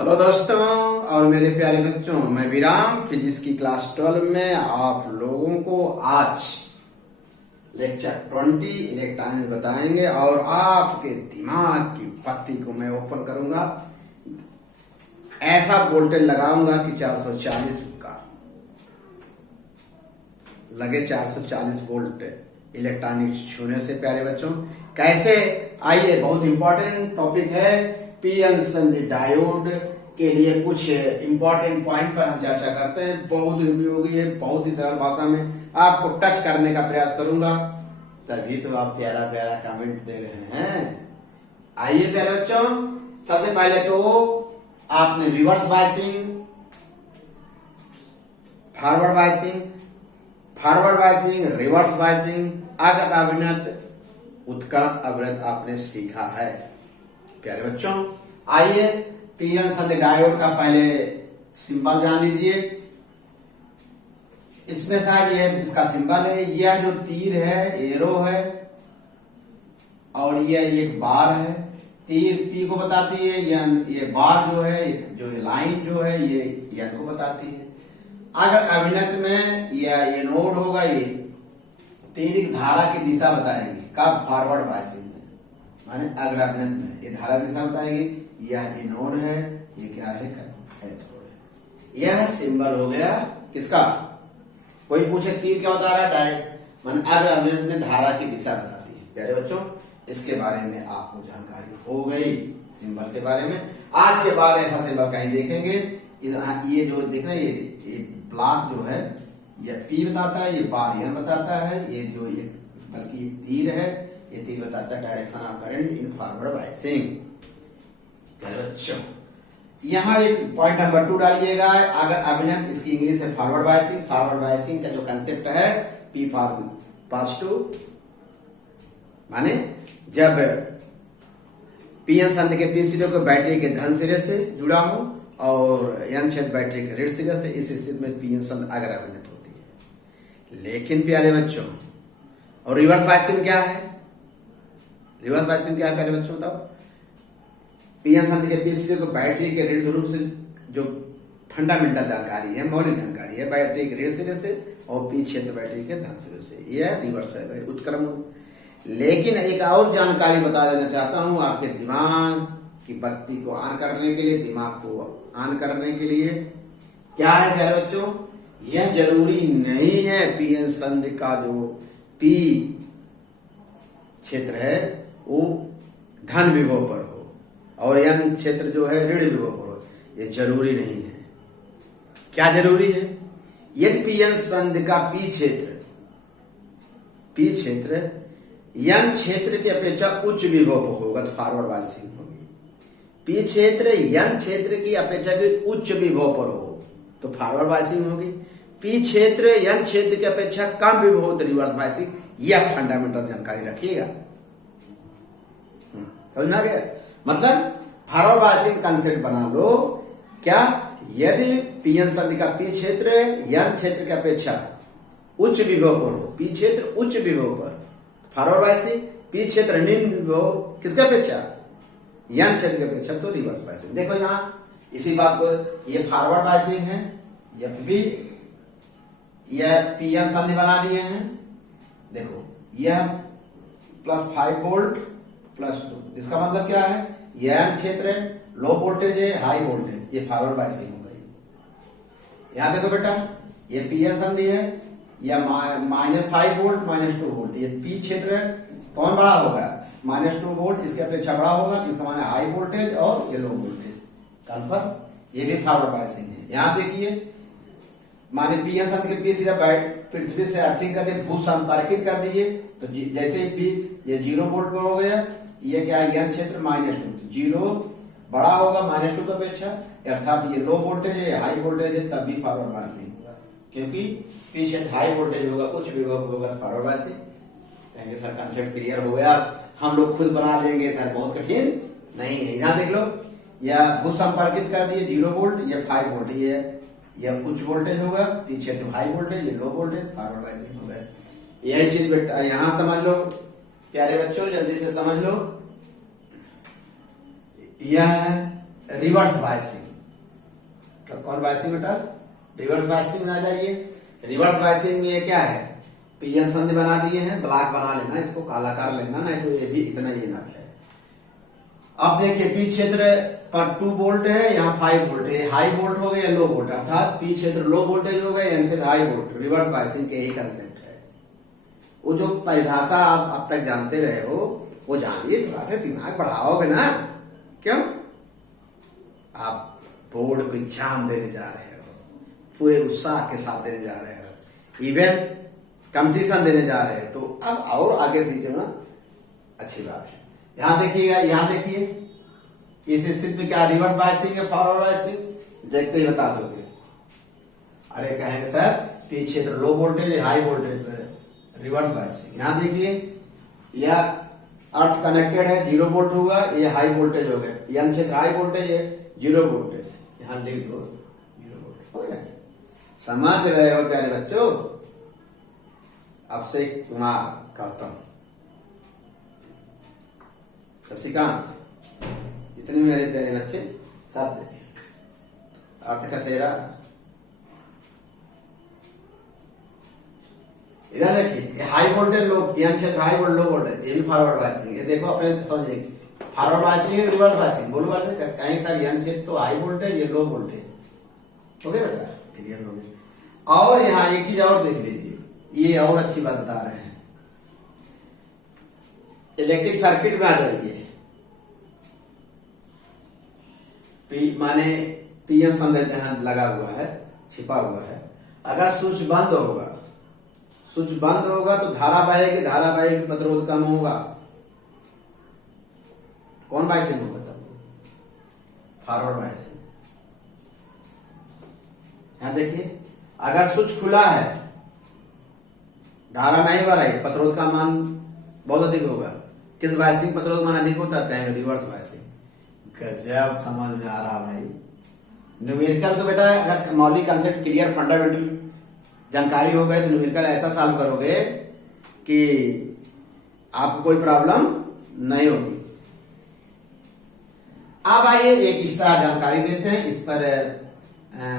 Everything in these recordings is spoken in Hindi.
हेलो दोस्तों और मेरे प्यारे बच्चों, मैं विराम फिजिक्स की क्लास 12 में आप लोगों को आज लेक्चर 20 इलेक्ट्रॉनिक्स बताएंगे और आपके दिमाग की पत्ती को मैं ओपन करूंगा। ऐसा वोल्टेज लगाऊंगा कि 440 का लगे, 440 वोल्ट इलेक्ट्रॉनिक्स छूने से। प्यारे बच्चों कैसे, आइए, बहुत इंपॉर्टेंट टॉपिक है। पीएन संधि डायोड के लिए कुछ इंपॉर्टेंट पॉइंट पर हम चर्चा करते हैं। बहुत उपयोगी है, बहुत ही सरल भाषा में आपको टच करने का प्रयास करूंगा, तभी तो आप प्यारा प्यारा कमेंट दे रहे हैं। आइए प्यारे बच्चों, सबसे पहले तो आपने reverse biasing, forward biasing, reverse biasing, अगर अभिनत, उत्कर्ण अवरोध आपने सीखा है। प्यारे बच्चों आइए, पीएन संधि डायोड का पहले सिंबल जान लीजिए। इसमें साहब ये इसका सिंबल है, यह जो तीर है एरो है और यह एक बार है। तीर पी को बताती है, ये बार जो है, जो लाइन जो है ये एन को बताती है। अगर अभिनत में यह एनोड होगा, ये तीर धारा की दिशा बताएगी। कब? फॉरवर्ड बायसिंग में, माने अगर अभिनत में ये धारा दिशा बताएगी। यह एनोड है, ये क्या है? कैथोड है। यह सिंबल हो गया किसका? कोई पूछे तीर क्या बता रहा है, डायरेक्ट माने अगर अभिनत में धारा की दिशा बताती है। प्यारे बच्चों इसके बारे में आपको जानकारी हो गई, सिंबल के बारे में। आज के बाद ऐसा सिंबल कहीं देखेंगे। ये जो देख रहे हैं, ये ब्लॉक जो है यह पी बताता है, ये बार एन बताता है। ये जो ये बल्कि तीर है, ये तीर बताता है direction of current in forward biasing. बच्चों यहाँ एक पॉइंट नंबर 2 डालिएगा। अगर अभिनत, इसकी इंग्लिश है फॉरवर्ड बायसिंग। फॉरवर्ड बायसिंग का जो कंसेप्ट है, पी फॉर पॉजिटिव, माने जब पीएन संधि के पी सिरे को बैटरी के धन सिरे से जुड़ा हो और एन छेद बैटरी के ऋण सिरे से, इस स्थिति में पीएन संधि अगर अभिनत होती है। लेकिन प्यारे बच्चों, और रिवर्स बायसिंग क्या है? रिवर्स बायसिंग क्या है प्यारे बच्चों बताओ? पीएन संधि के पी सिरे को बैटरी के ऋण ध्रुव से, जो फंडामेंटल जानकारी है, मौलिक जानकारी है, बैटरी के ऋण सिरे से और पी क्षेत्र बैटरी के धन सिरे से, यह रिवर्स है, उत्क्रम। लेकिन एक और जानकारी बता देना चाहता हूं आपके दिमाग की बत्ती को ऑन करने के लिए, दिमाग को ऑन करने के लिए। क्या है प्यारे बच्चों? यह जरूरी नहीं है पीएन संधि का जो पी क्षेत्र है वो धन विभव पर हो और एन क्षेत्र जो है ऋण विभव पर हो। यह जरूरी नहीं है। क्या जरूरी है? यदि पीएन संधि का पी क्षेत्र एन क्षेत्र की अपेक्षा उच्च विभव होगा तो फॉरवर्ड बायसिंग होगी। पी क्षेत्र एन क्षेत्र की अपेक्षा भी उच्च विभव पर हो तो फॉरवर्ड बायसिंग होगी। पी क्षेत्र एन क्षेत्र की अपेक्षा कम विभव हो तो रिवर्स बायसिंग। यह फंडामेंटल जानकारी रखिएगा। समझ आ गया? मतलब फॉरवर्ड बायसिंग कंसेप्ट बना लो। क्या? यदि पीएन संधि का पी क्षेत्र एन क्षेत्र की अपेक्षा उच्च विभव पर हो, पी क्षेत्र उच्च विभव पर, फॉरवर्ड बायसिंग। पी क्षेत्र निम्न विभव किसके अपेक्षा? एन क्षेत्र की अपेक्षा, तो रिवर्स बायसिंग। देखो यहाँ इसी बात को, ये फॉरवर्ड बायसिंग है, यह भी, यह पीएन संधि बना दिए हैं। देखो यह +5 वोल्ट +2, इसका मतलब क्या है? एन क्षेत्र लो वोल्टेज है, हाई वोल्टेज, ये फॉरवर्ड बायसिंग हो गई। यहां देखो बेटा, ये पीएन संधि है, या -5 वोल्ट -2 वोल्ट, ये पी क्षेत्र कौन बड़ा होगा? -2 वोल्ट, इसके अपेक्षा बड़ा होगा तो इसका माने हाई वोल्टेज और ये लो वोल्टेज। कन्फर्म? ये भी फॉरवर्ड बायसिंग है। यहां देखिए, माने पीएन संधि के पी सिरा पृथ्वी से अर्थिंग कर दिए, भू संपर्कित कर दिए, तो जैसे भी ये 0 वोल्ट पर हो गया, ये क्या है? एन क्षेत्र -2, 0 बड़ा होगा -2 की अपेक्षा, अर्थात ये लो वोल्टेज है, हाई वोल्टेज है, तब भी फॉरवर्ड बायसिंग होगा। क्योंकि पी क्षेत्र हाई वोल्टेज होगा, उच्च विभव होगा, फॉरवर्ड बायसिंग। कहेंगे सर कंसेप्ट क्लियर हो गया, हम लोग खुद बना लेंगे सर, बहुत कठिन नहीं है। यहाँ देख लो, यह भू संपर्कित कर दिए 0 वोल्ट, ये 5 वोल्ट, यह उच्च वोल्टेज होगा, पी क्षेत्र हाई वोल्टेज, ये लो वोल्टेज, फॉरवर्ड बायसिंग होगा। यही चीज बेटा यहां समझ लो प्यारे बच्चों, जल्दी से समझ लो। यह रिवर्स बायसिंग। तो कौन बायसिंग बेटा? रिवर्स बायसिंग में आ जाइए। रिवर्स बायसिंग में ये क्या है, पीएन संधि बना दिए हैं, ब्लॉक बना लेना, इसको काला कर लेना, नहीं तो ये भी इतना ही नक है। अब देखिए पी क्षेत्र पर 2 वोल्ट है, यहाँ 5 वोल्ट है, हाई वोल्ट हो गया, लो वोल्ट, अर्थात पी क्षेत्र लो वोल्टेज हो गया, एन क्षेत्र हाई वोल्ट। रिवर्स बायसिंग के ही कंसेप्ट है। वो जो परिभाषा आप अब तक जानते रहे हो वो जानिए, थोड़ा सा दिमाग बढ़ाओगे ना। क्यों? आप बोर्ड को एग्जाम देने जा रहे हो, पूरे उत्साह के साथ देने जा रहे हो, इवेंट कंपटीशन देने जा रहे हैं, तो अब और आगे सीखे ना, अच्छी बात है। यहां देखिएगा, यहां देखिए इस स्थिति में क्या रिवर्स बायसिंग है फॉरवर्ड बायसिंग? देखते ही बता दोगे। अरे कहेंगे सर पी क्षेत्र लो वोल्टेज है, हाई वोल्टेज है, रिवर्स बायसिंग। यहां देखिए यह अर्थ कनेक्टेड है, 0 वोल्ट होगा, ये हाई वोल्टेज हो गया, एन क्षेत्र हाई वोल्टेज है, 0 वोल्टेज, यहां लिख दो 0 वोल्ट हो गया। समझ रहे हो प्यारे बच्चों? अब से कुमार गौतम, शशिकांत, जितने भी मेरे प्यारे बच्चे सब देखिए अर्थ का सेहरा। इधर देखिए हाई वोल्टेज लो, एन क्षेत्र हाई वोल्ट लो वोल्टेज, ये भी फॉरवर्ड बायसिंग। ये देखो अपने समझिए, फॉरवर्ड बायसिंग है, रिवर्स बायसिंग। बोलो बात कहेंगे सर एन क्षेत्र तो हाई वोल्टेज, ये लो वोल्टेज। ओके बेटा, क्लियर हो गया। और यहाँ एक चीज और देख लीजिए, ये और अच्छी बात बता रहे हैं। इलेक्ट्रिक सर्किट में आ जाइए, माने पीएन संदेश यहां लगा हुआ है, छिपा हुआ है। अगर स्विच बंद होगा, स्विच बंद होगा तो धारा बहेगी, धारा बहेगी, प्रतिरोध कम होगा। कौन बायसिंग होगा? Forward biasing. यहां देखिए अगर स्विच खुला है, धारा नहीं बढ़ रही, प्रतिरोध का मान बहुत अधिक होगा। किस बायसिंग प्रतिरोध मान अधिक होता है? Reverse biasing. गजब समझ में आ रहा भाई। न्यूमेरिकल तो बेटा अगर मौलिक कंसेप्ट क्लियर फंडामेंटल जानकारी हो गए तो न्यूमेरिकल ऐसा सॉल्व करोगे कि आपको कोई प्रॉब्लम नहीं होगी। अब आइए एक एक्स्ट्रा जानकारी देते हैं, इस पर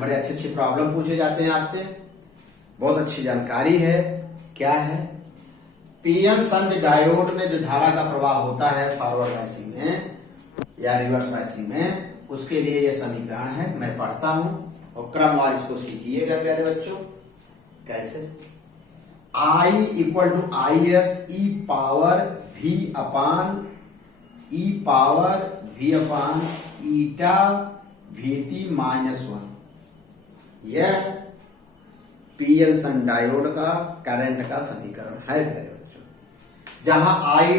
बड़े अच्छे अच्छे प्रॉब्लम पूछे जाते हैं आपसे, बहुत अच्छी जानकारी है। क्या है? पीएन संध डायोड में जो धारा का प्रवाह होता है फॉरवर्ड बायसिंग में या रिवर्स बायसिंग में, उसके लिए यह समीकरण है। मैं पढ़ता हूं और क्रमवार इसको सीखिएगा प्यारे बच्चों। कैसे? I equal to I S e power V upon eta VT -1। यह पीएन संध डायोड का करंट का समीकरण है प्यारे बच्चों, जहां आई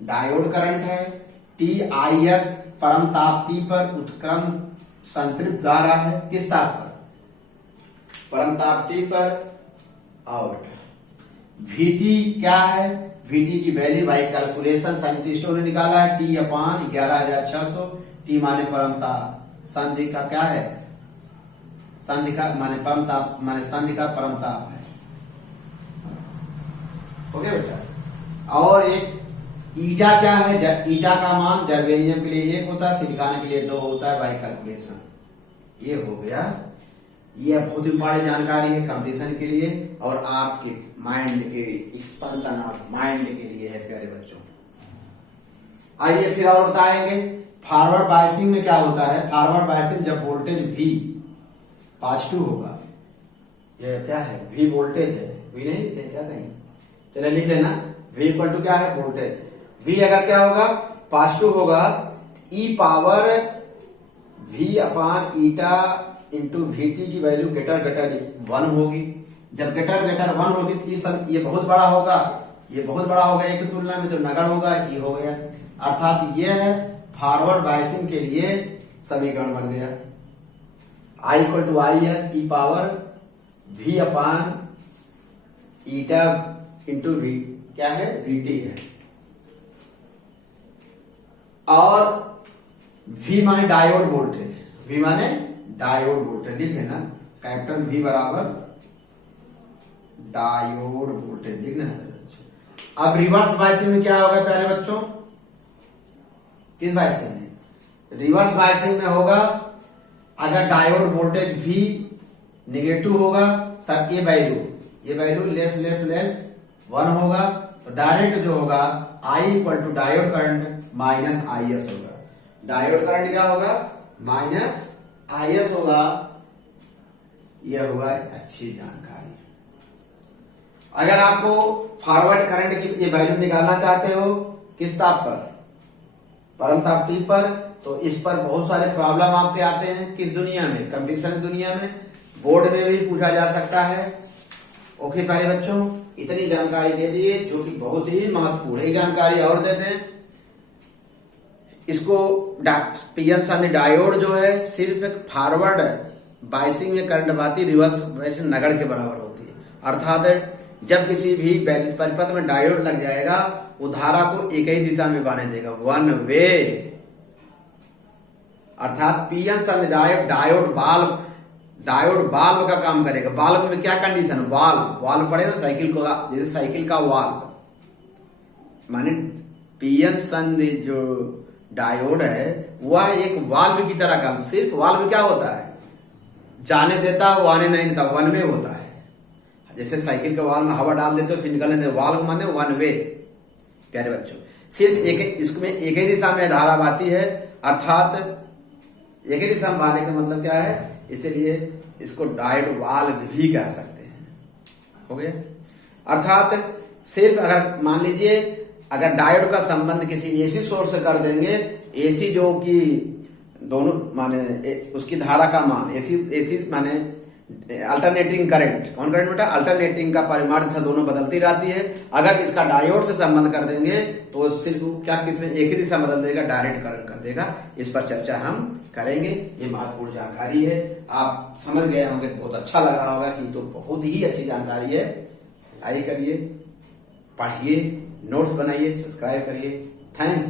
डायोड करंट है, टी आई एस परम ताप टी पर उत्क्रम संतृप्त धारा है। किस ताप पर? परम ताप टी पर। और वीटी क्या है? वीटी की वैल्यू बाई कैलकुलेशन साइंटिस्टों ने निकाला है, टी अपान 11,600। टी माने परम ताप, संधि का क्या है? संधि का माने परम ताप, माने संधि का परम ताप है। ओके बेटा। और एक ईटा क्या है? ईटा का मान जर्मेनियम के लिए 1 होता है, सिलिकॉन के लिए 2 होता है बाई कैलकुलेशन। ये हो गया। ये बहुत इंपॉर्टेंट जानकारी है कंपटीशन के लिए और आपके माइंड के एक्सपेंशन ऑफ माइंड के लिए है प्यारे बच्चों। आइए फिर और बताएंगे फॉरवर्ड बायसिंग में क्या होता है। फॉरवर्ड बायसिंग जब वोल्टेज V पॉजिटिव होगा, ये क्या है? V वोल्टेज है, V नहीं लिखे क्या कहीं? चलिए लिख लेना, V इक्वल टू क्या है? वोल्टेज। V अगर क्या होगा? पॉजिटिव होगा, ई power V upon eta into VT की वैल्यू ग्रेटर 1 होगी। जब ग्रेटर 1 होगी तो ये बहुत बड़ा होगा, ये बहुत बड़ा होगा एक तुलना में, जो नगण्य होगा ये हो गया। अर्थात ये है फॉरवर्ड बायसिंग के लिए समीकरण बन गया। I equal to I S e power V upon eta into V क्या है? वीटी है। और V माने डायोड वोल्टेज, V माने डायोड वोल्टेज, लिख लेना कैपिटल V बराबर डायोड वोल्टेज, लिख लेना। अब रिवर्स बायसिंग में क्या होगा प्यारे बच्चों? किस बायसिंग में? रिवर्स बायसिंग में होगा अगर डायोड वोल्टेज V नेगेटिव होगा तब ये वैल्यू लेस 1 होगा, तो डायरेक्ट जो होगा I equal to diode current minus IS होगा। डायोड करंट क्या होगा? माइनस IS होगा। यह होगा अच्छी जानकारी। अगर आपको फॉरवर्ड करंट की ये वैल्यू निकालना चाहते हो किस ताप पर? परम ताप T पर, तो इस पर बहुत सारे प्रॉब्लम आपके आते हैं। किस दुनिया में? कंपटीशन की दुनिया में, बोर्ड में भी पूछा जा सकता है। ओके प्यारे बच्चों, इतनी जानकारी दे दिए जो कि बहुत ही महत्वपूर्ण है। जानकारी और देते हैं इसको। पीएन संधि डायोड जो है सिर्फ एक फॉरवर्ड बाइसिंग में करंट बहाती रिवर्स नगड़ के बराबर होती है। अर्थात जब किसी भी परिपथ में डायोड लग जाएगा वो धारा को एक ही दिशा में बहने देगा, वन वे। अर्थात पीएन संधि डायोड बाल्ब का काम करेगा। बाल्ब में क्या कंडीशन? वाल्व पड़े ना साइकिल को, जैसे साइकिल का वाल्व, माने पीएन संधि जो डायोड है वह एक वाल्व की तरह काम। सिर्फ वाल्व क्या होता है? जाने देता, वो आने नहीं देता, वन वे होता है। जैसे साइकिल के वाल्व में हवा डाल देते हो फिर निकलने देते, वाल्व माने वन वे। प्यारे बच्चों, सिर्फ इसमें एक ही दिशा में धारा बहती है। अर्थात एक ही दिशा में बहने का मतलब क्या है? इसीलिए इसको डायोड वाल्व भी कह सकते हैं। हो गया? अर्थात सिर्फ अगर मान लीजिए अगर डायोड का संबंध किसी एसी सोर्स से कर देंगे, एसी जो कि दोनों माने उसकी धारा का मान एसी माने अल्टरनेटिंग करंट, कौन करंट बेटा? अल्टरनेटिंग का परिमाण दिशा दोनों बदलती रहती है। अगर इसका डायोड से संबंध कर देंगे तो सिर्फ क्या किसमें एक ही दिशा बदल देगा, डायरेक्ट करंट कर देगा। इस पर चर्चा हम करेंगे। ये महत्वपूर्ण जानकारी है, आप समझ गए होंगे, बहुत अच्छा लग रहा होगा कि तो बहुत ही अच्छी जानकारी है। आइए करिए, पढ़िए, नोट्स बनाइए, सब्सक्राइब करिए। थैंक्स।